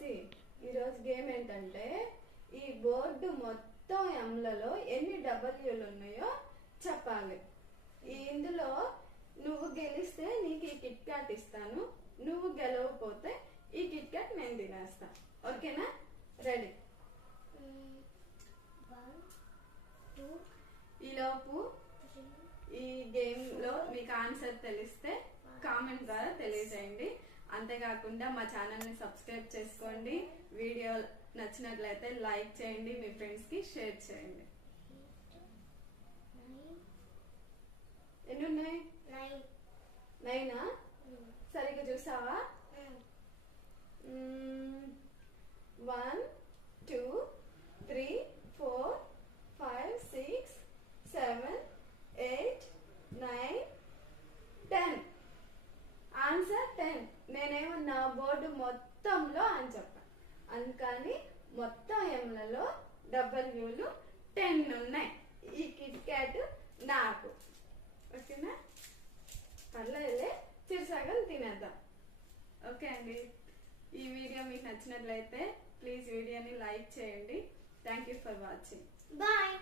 OC ఈరోజు game ఏంటంటే ఈ బోర్డు మొత్తం ఎంలలో ఎన్ని డబ్ల్యూలు ఉన్నాయో చెప్పాలి. ఇందులో నువ్వు గెలిస్తే నీకు ఈ కిట్ క్యాట్ ఇస్తాను, నువ్వు గెలవకపోతే ఈ కిట్ క్యాట్ నేను తినేస్తా. ఓకేనా? రెడీ? ఈలోపు ఈ గేమ్ లో మీకు ఆన్సర్ తెలిస్తే కామెంట్ ద్వారా తెలియజేయండి. అంతేకాకుండా మా ఛానల్ ని సబ్స్క్రైబ్ చేసుకోండి. వీడియో నచ్చినట్లయితే లైక్ చేయండి, మీ ఫ్రెండ్స్ కి షేర్ చేయండి. ఎన్ని ఉన్నాయి? 9. సరిగ్గా చూసావా? 1 2 3 4 5 6 7 8 9 10. ఆన్సర్ 10. నేనేమన్నా బోర్డు మొత్తంలో అని చెప్పాను, అందుకని మొత్తం ఎంలలో డబ్ల్యూలు 10 ఉన్నాయి. ఈ కిట్ క్యాట్ నాకు. ఓకేనా? పర్లేదులే, చిరుసగం తినేద్దాం. ఓకే అండి, ఈ వీడియో మీకు నచ్చినట్లయితే ప్లీజ్ వీడియోని లైక్ చేయండి. Thank you for watching. Bye.